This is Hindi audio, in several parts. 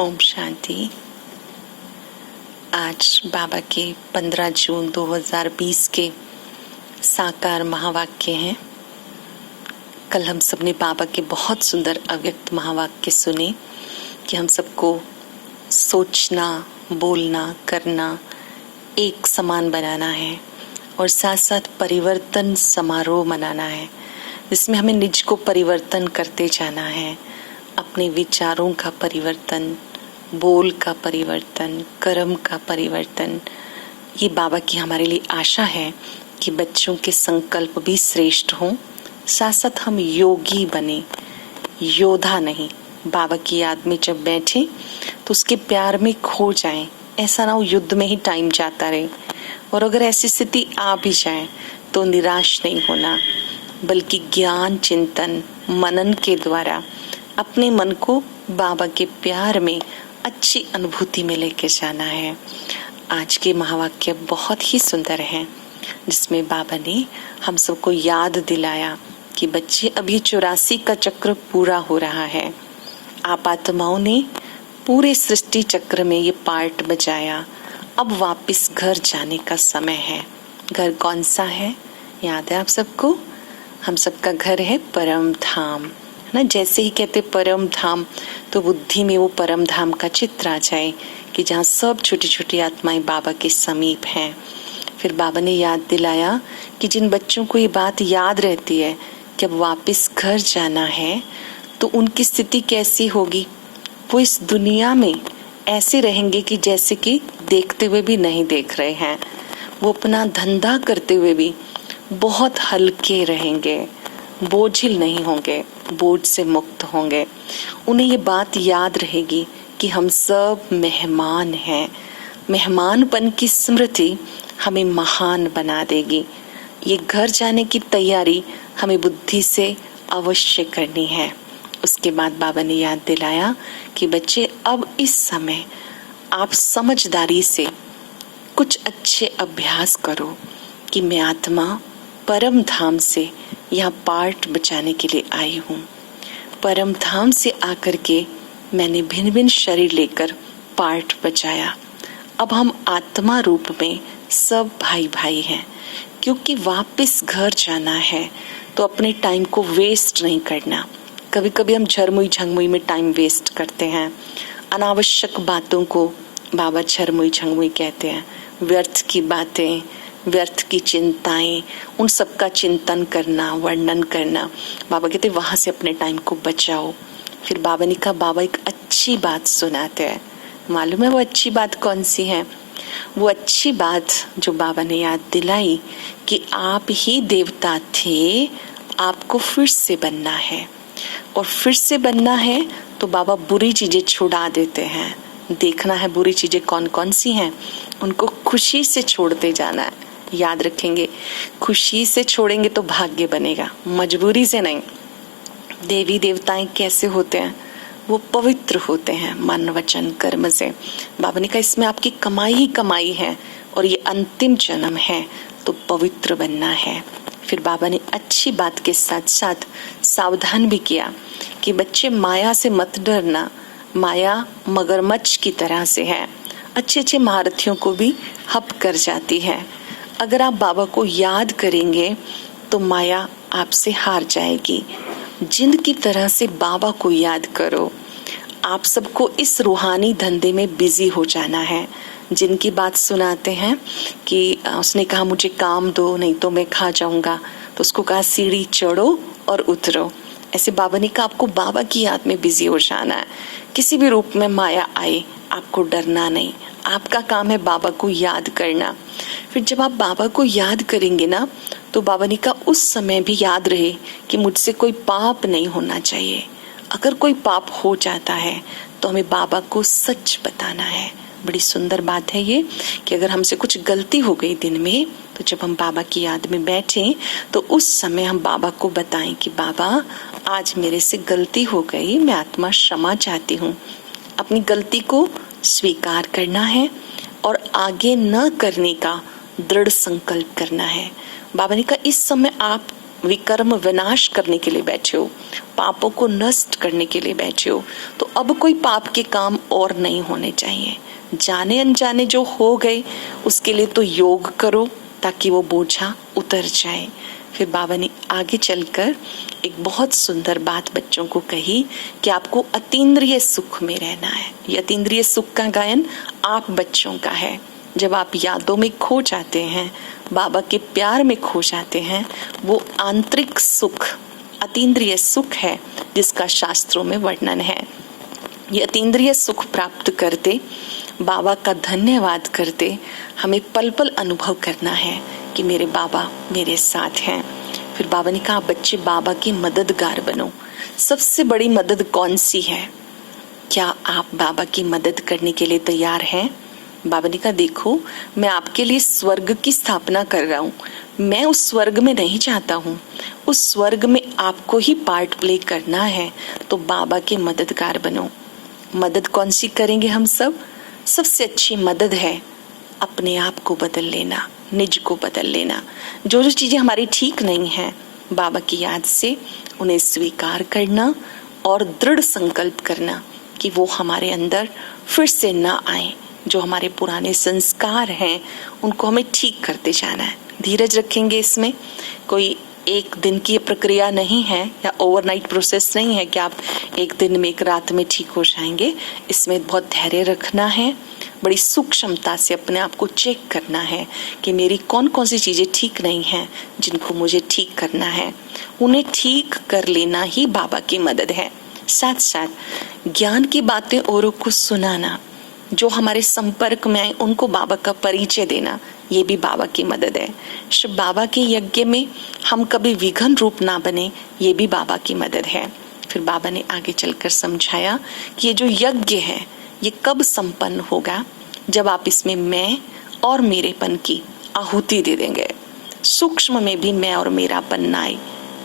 ओम शांति। आज बाबा के 15 जून 2020 के साकार महावाक्य हैं। कल हम सब ने बाबा के बहुत सुंदर अव्यक्त महावाक्य सुने कि हम सबको सोचना, बोलना, करना एक समान बनाना है और साथ साथ परिवर्तन समारोह मनाना है, जिसमें हमें निज को परिवर्तन करते जाना है। अपने विचारों का परिवर्तन, बोल का परिवर्तन, कर्म का परिवर्तन। ये बाबा की हमारे लिए आशा है कि बच्चों के संकल्प भी श्रेष्ठ हों, साथ साथ हम योगी बने, योद्धा नहीं। बाबा की याद में जब बैठे तो उसके प्यार में खो जाएं। ऐसा ना हो युद्ध में ही टाइम जाता रहे, और अगर ऐसी स्थिति आ भी जाए तो निराश नहीं होना, बल्कि ज्ञान, चिंतन, मनन के द्वारा अपने मन को बाबा के प्यार में अच्छी अनुभूति में लेके जाना है। आज के महावाक्य बहुत ही सुंदर हैं, जिसमें बाबा ने हम सबको याद दिलाया कि बच्चे अभी 84 का चक्र पूरा हो रहा है। आप आत्माओं ने पूरे सृष्टि चक्र में ये पार्ट बजाया। अब वापस घर जाने का समय है। घर कौन सा है, याद है आप सबको? हम सबका घर है परम धाम, है ना। जैसे ही कहते परम धाम तो बुद्धि में वो परम धाम का चित्र आ जाए कि जहाँ सब छोटी छोटी आत्माएं बाबा के समीप हैं। फिर बाबा ने याद दिलाया कि जिन बच्चों को ये बात याद रहती है कि अब वापस घर जाना है, तो उनकी स्थिति कैसी होगी। वो इस दुनिया में ऐसे रहेंगे कि जैसे कि देखते हुए भी नहीं देख रहे हैं। वो अपना धंधा करते हुए भी बहुत हल्के रहेंगे, बोझिल नहीं होंगे, बोझ से मुक्त होंगे। उन्हें ये बात याद रहेगी कि हम सब मेहमान हैं। मेहमानपन की स्मृति हमें महान बना देगी। ये घर जाने की तैयारी हमें बुद्धि से अवश्य करनी है। उसके बाद बाबा ने याद दिलाया कि बच्चे अब इस समय आप समझदारी से कुछ अच्छे अभ्यास करो कि मैं आत्मा परम धाम से यहाँ पार्ट बचाने के लिए आई हूँ। परम धाम से आकर के मैंने भिन्न भिन्न शरीर लेकर पार्ट बचाया। अब हम आत्मा रूप में सब भाई भाई हैं, क्योंकि वापस घर जाना है तो अपने टाइम को वेस्ट नहीं करना। कभी कभी हम झरमुई झंगमुई में टाइम वेस्ट करते हैं। अनावश्यक बातों को बाबा झरमुई झंगमुई कहते हैं। व्यर्थ की बातें, व्यर्थ की चिंताएं, उन सब का चिंतन करना, वर्णन करना, बाबा कहते वहां से अपने टाइम को बचाओ। फिर बाबा ने कहा, बाबा एक अच्छी बात सुनाते हैं। मालूम है वो अच्छी बात कौन सी है? वो अच्छी बात जो बाबा ने याद दिलाई कि आप ही देवता थे, आपको फिर से बनना है। और फिर से बनना है तो बाबा बुरी चीजें छुड़ा देते हैं। देखना है बुरी चीजें कौन कौन सी हैं, उनको खुशी से छोड़ते जाना है। याद रखेंगे, खुशी से छोड़ेंगे तो भाग्य बनेगा, मजबूरी से नहीं। देवी देवताएं कैसे होते हैं? वो पवित्र होते हैं मन वचन कर्म से। बाबा ने कहा इसमें आपकी कमाई ही कमाई है, और ये अंतिम जन्म है तो पवित्र बनना है। फिर बाबा ने अच्छी बात के साथ साथ सावधान भी किया कि बच्चे माया से मत डरना। माया मगरमच्छ की तरह से है, अच्छे अच्छे महारथियों को भी हप कर जाती है। अगर आप बाबा को याद करेंगे तो माया आपसे हार जाएगी। जिंद की तरह से बाबा को याद करो। आप सबको इस रूहानी धंधे में बिजी हो जाना है। जिनकी बात सुनाते हैं कि उसने कहा मुझे काम दो नहीं तो मैं खा जाऊंगा, तो उसको कहा सीढ़ी चढ़ो और उतरो। ऐसे बाबा ने कहा आपको बाबा की याद में बिजी हो जाना है। किसी भी रूप में माया आए आपको डरना नहीं, आपका काम है बाबा को याद करना। फिर जब आप बाबा को याद करेंगे ना, तो बाबा ने कहा उस समय भी याद रहे कि मुझसे कोई पाप नहीं होना चाहिए। अगर कोई पाप हो जाता है तो हमें बाबा को सच बताना है। बड़ी सुंदर बात है ये कि अगर हमसे कुछ गलती हो गई दिन में, तो जब हम बाबा की याद में बैठे तो उस समय हम बाबा को बताएं कि बाबा आज मेरे से गलती हो गई, मैं आत्मा क्षमा चाहती हूँ। अपनी गलती को स्वीकार करना है और आगे न करने का दृढ़ संकल्प करना है। बाबा ने कहा इस समय आप विकर्म विनाश करने के लिए बैठे हो, पापों को नष्ट करने के लिए बैठे हो, तो अब कोई पाप के काम और नहीं होने चाहिए। जाने अनजाने जो हो गए उसके लिए तो योग करो ताकि वो बोझा उतर जाए। फिर बाबा ने आगे चलकर एक बहुत सुंदर बात बच्चों को कही कि आपको अतीन्द्रिय सुख में रहना है। ये अतीन्द्रिय सुख का गायन आप बच्चों का है। जब आप यादों में खो जाते हैं, बाबा के प्यार में खो जाते हैं, वो आंतरिक सुख अतीन्द्रिय सुख है जिसका शास्त्रों में वर्णन है। ये अतीन्द्रिय सुख प्राप्त करते, बाबा का धन्यवाद करते, हमें पल पल अनुभव करना है कि मेरे बाबा मेरे साथ हैं। फिर बाबा ने कहा बच्चे बाबा की मददगार बनो। सबसे बड़ी मदद कौन सी है? क्या आप बाबा की मदद करने के लिए तैयार हैं? बाबा ने कहा देखो, मैं आपके लिए स्वर्ग की स्थापना कर रहा हूँ। मैं उस स्वर्ग में नहीं जाता हूँ, उस स्वर्ग में आपको ही पार्ट प्ले करना है। तो बाबा के मददगार बनो। मदद कौन सी करेंगे हम सब? सबसे अच्छी मदद है अपने आप को बदल लेना, निज को बदल लेना। जो जो चीजें हमारी ठीक नहीं हैं, बाबा की याद से उन्हें स्वीकार करना और दृढ़ संकल्प करना कि वो हमारे अंदर फिर से ना आए। जो हमारे पुराने संस्कार हैं उनको हमें ठीक करते जाना है। धीरज रखेंगे। इसमें कोई एक दिन की प्रक्रिया नहीं है या ओवरनाइट प्रोसेस नहीं है कि आप एक दिन में एक रात में ठीक हो जाएंगे। इसमें बहुत धैर्य रखना है, बड़ी सूक्ष्मता से अपने आप को चेक करना है कि मेरी कौन कौन सी चीजें ठीक नहीं हैं जिनको मुझे ठीक करना है। उन्हें ठीक कर लेना ही बाबा की मदद है। साथ साथ ज्ञान की बातें औरों को सुनाना, जो हमारे संपर्क में आए उनको बाबा का परिचय देना, ये भी बाबा की मदद है। शिव बाबा के यज्ञ में हम कभी विघ्न रूप ना बने, ये भी बाबा की मदद है। फिर बाबा ने आगे चलकर समझाया कि ये जो यज्ञ है ये कब संपन्न होगा? जब आप इसमें मैं और मेरेपन की आहुति दे देंगे। सूक्ष्म में भी मैं और मेरापन ना आए।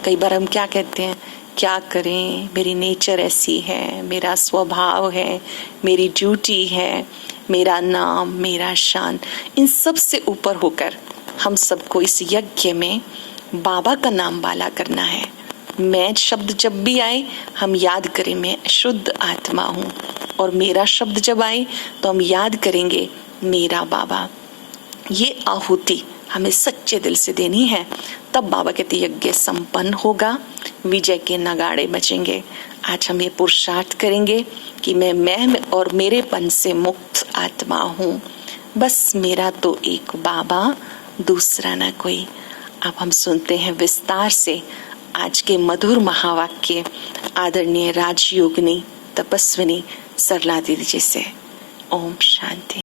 कई बार हम क्या कहते हैं, क्या करें, मेरी नेचर ऐसी है, मेरा स्वभाव है, मेरी ड्यूटी है, मेरा नाम, मेरा शान, इन सब से ऊपर होकर हम सबको इस यज्ञ में बाबा का नाम वाला करना है। मैं शब्द जब भी आए हम याद करें मैं शुद्ध आत्मा हूँ, और मेरा शब्द जब आए तो हम याद करेंगे मेरा बाबा। ये आहुति हमें सच्चे दिल से देनी है, तब बाबा कहते यज्ञ संपन्न होगा, विजय के नगाड़े बजेंगे। आज हम ये पुरुषार्थ करेंगे कि मैं और मेरेपन से मुक्त आत्मा हूँ। बस मेरा तो एक बाबा, दूसरा ना कोई। अब हम सुनते हैं विस्तार से आज के मधुर महावाक्य आदरणीय राजयोगिनी तपस्विनी सरला दीदी जी से। ओम शांति।